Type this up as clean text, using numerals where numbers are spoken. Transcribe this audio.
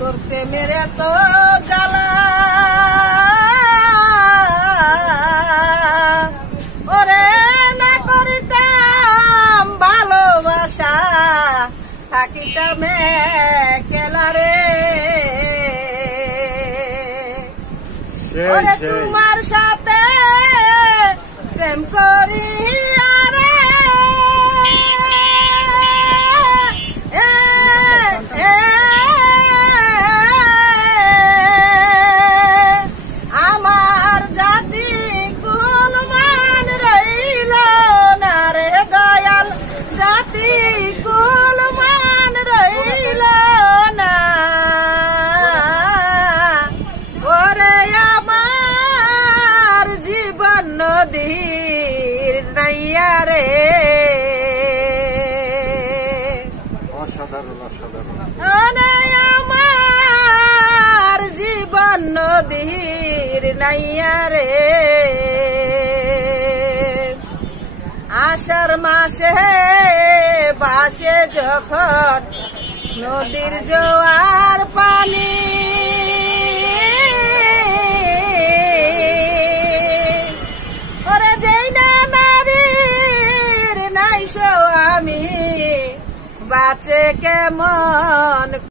তোর প্রেমের এত জ্বালা ওরে না করিতাম ভালোবাসা থাকিতাম একলা রে ওরে তোমার সাথে প্রেম করি আমার জাতি কুলমান রইল না রে দয়াল জাতি কুলমান রইল না ওরে আমার জীবন নদীর নাইয়া রে অসাধারণ অসাধারণ আমার জীবন নদীর নাইয়া রে আষাঢ় মাসে বাসে যখন নদীর জোয়ার পানি ওরে যেই না নারীর নাই আমি বাঁচে কেমন